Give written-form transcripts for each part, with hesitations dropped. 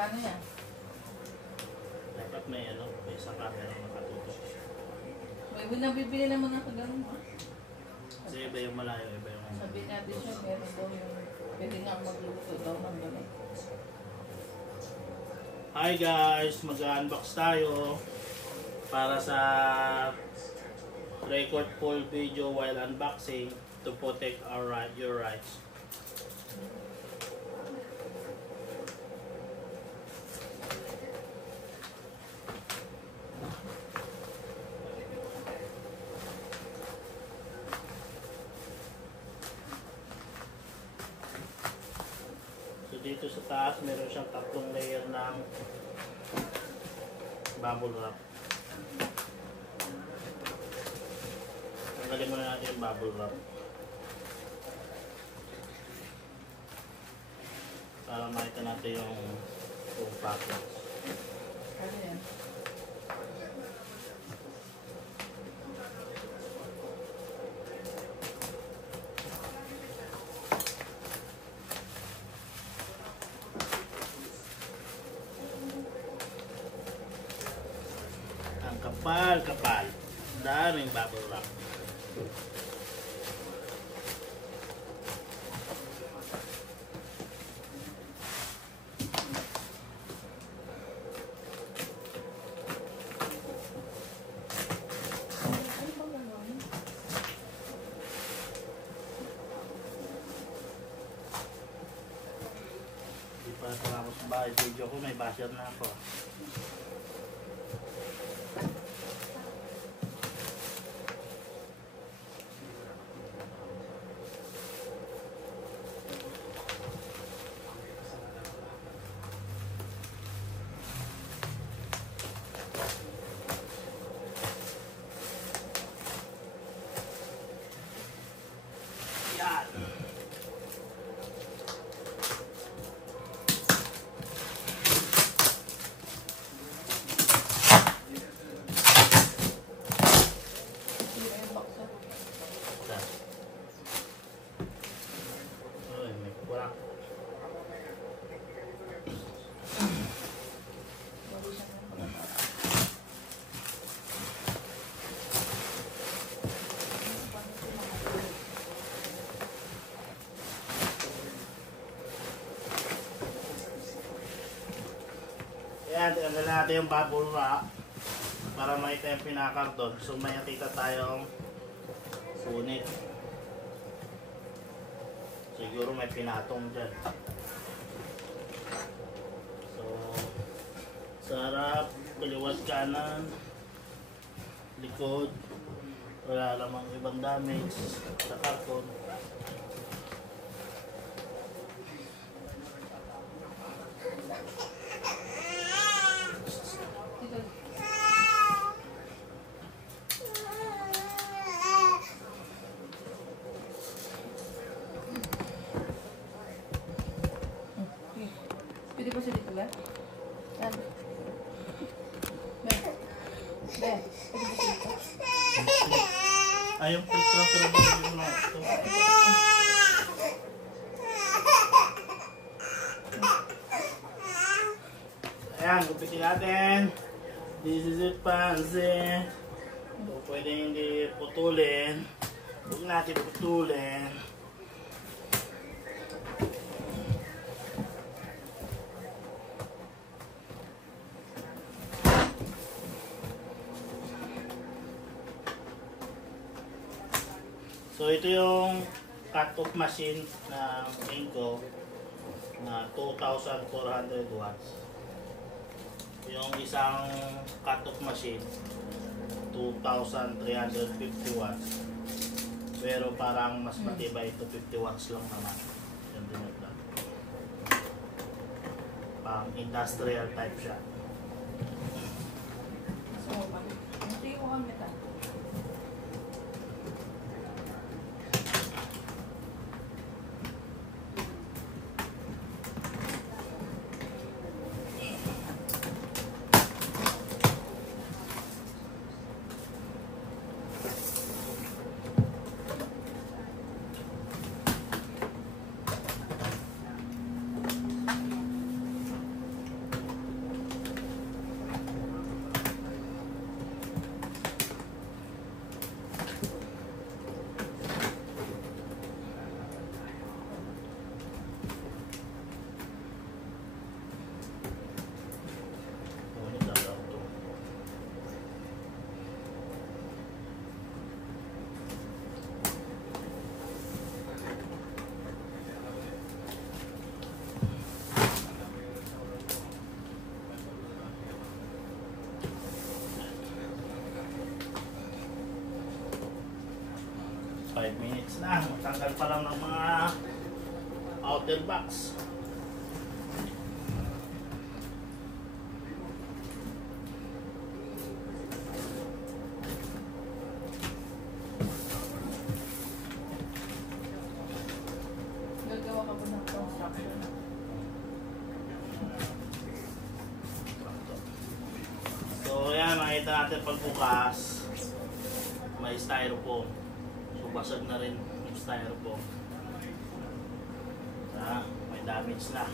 Kano yan? Dapat may ano, may isang camera nakatutok. May nabibili naman ako ganun. Kasi iba yung malayo, iba yung... Sabi natin siya, meron daw yung pwede nga magluto daw ng ganun. Hi guys! Mag-unbox tayo para sa record full video while unboxing to protect your rights. Dito sa taas, meron siyang tatlong layer ng bubble wrap. Tanggalin muna natin yung bubble wrap para makita natin yung package. Ano yan? Kapal. Daming bubble wrap. Di pa tapos sa bahay video ko, may basher na ako. Ayan, tinanggal natin yung bubble wrap para makita yung pinakardon. So may nakita tayong punit. Siguro may pinatong dyan. So sa harap, kaliwat kanan, likod, wala lamang ibang damage sa karton. Pwede ba siya dito ba? Yan. Be. Pwede ba siya dito? Ayong filter pero hindi mo lang ito. Ayan, gupitin natin. This is it, pansit. So, pwede hindi putulin. Huwag natin putulin. So ito yung cut-off machine ng Inco na 2,400 watts. Yung isang cut-off machine 2,350 watts. Pero parang mas matibay ito, 50 watts lang naman. Yan din lang. Pang industrial type siya. So, hindi ko kami ta. minutes na. Matanggal pa lang ng mga outer box. Gagawa ka ba ng construction? So yan, makita natin pagbukas. May styrofoam. So basag na rin yung styrofoam. May damage na.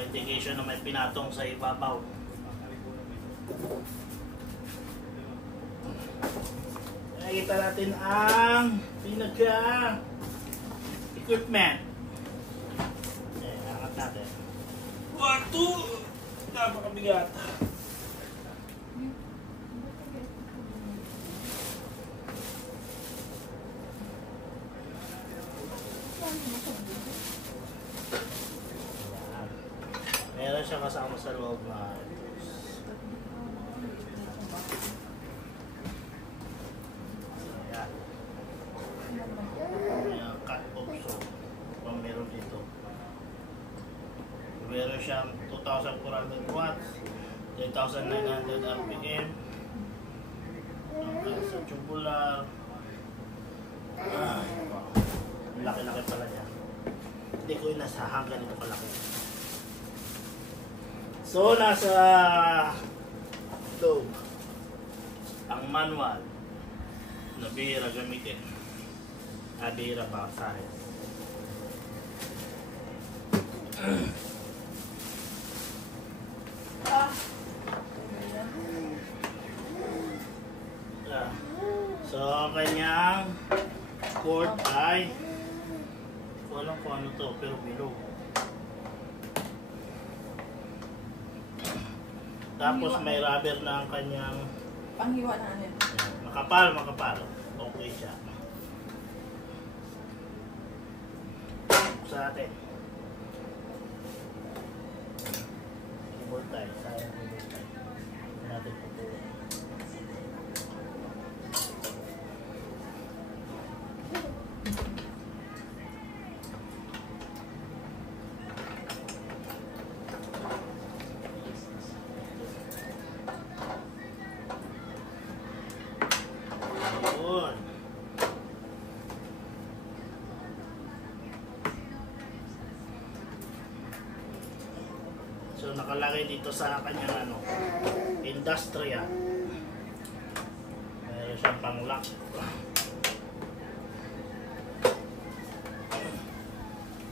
Indication na may pinatong sa ibabaw. Nakikita natin ang pinaka equipment. Angat natin. 1, 2! Napakabigat. Meron siya kasama sa loob na ayan. Ayan, cut off so kung meron dito. Meron siyang 2,400 watts, 3,900 RPM. Ang sa tubular. Laki-laki pala niya. Hindi ko inasahan ganito kalaki. So, nasa loob ang manual na bihira gamitin. Bihira basahin. So, ang kanyang cord ay walang kung ano to, pero bilog. Tapos may rubber na ang kanyang Panghiwa na ano. makapal. Okay siya. Buksan natin. Cable tie. Sayang cable tie. Hindi natin pupuin. So nakalagay dito sa kanyang industrial. Meron siyang pang-lock.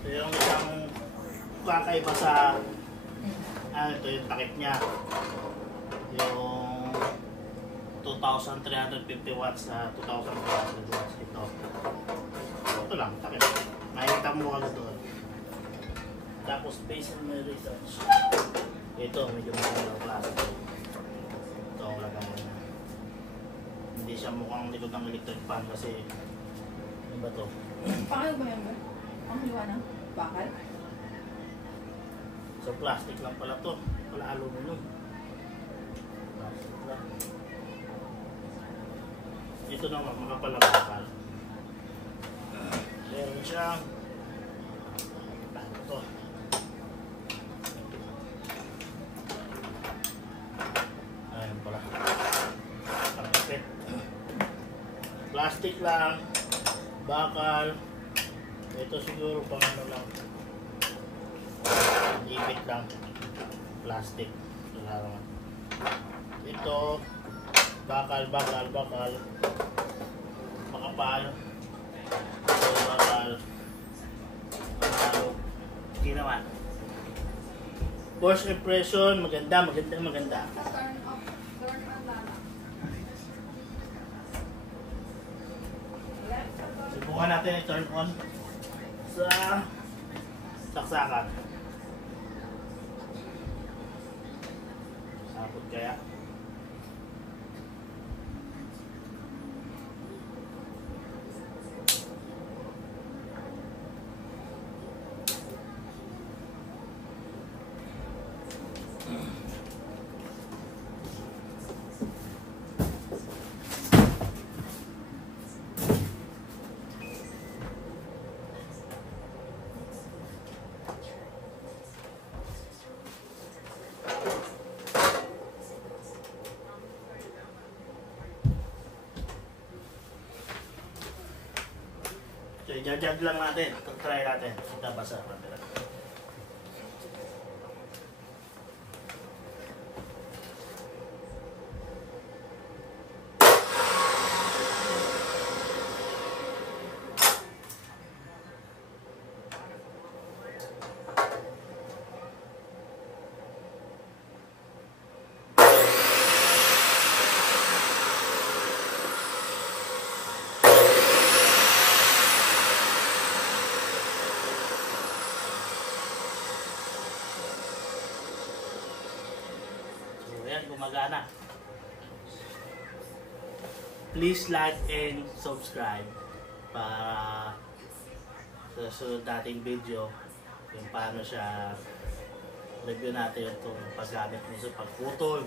So yung isang kakaiba sa ito yung takip niya. Yung 2,350 watts sa 2,300 watts ito. So ito lang, takip. Makikita mo agad doon. Tapos based on my research, ito medyo magandang klase. Ito ang lagay niya. Hindi siya mukhang likod ng electric fan kasi ano ba to? Paano ba yan ba? Panghiwa na? Bakal? So plastic lang pala to. Wala aluminum. Plastic lang. Ito naman makapalang bakal. Meron siyang ito. Ayan pala. Pang-ipit. Plastic lang. Bakal. Ito siguro pang ano lang. Ipit lang. Plastic. Ito. Bakal. Makapal. Ito bakal. Hindi naman. First impression, maganda. Turn off. Turn on lala. Subukan natin i-turn on sa saksakan. Sabot kaya? So, i-judge lang natin. Try natin. Kita basa natin. Ayan, gumagana. Please like and subscribe para sa sunod nating video yung paano siya review natin itong paggamit mo sa pagputol.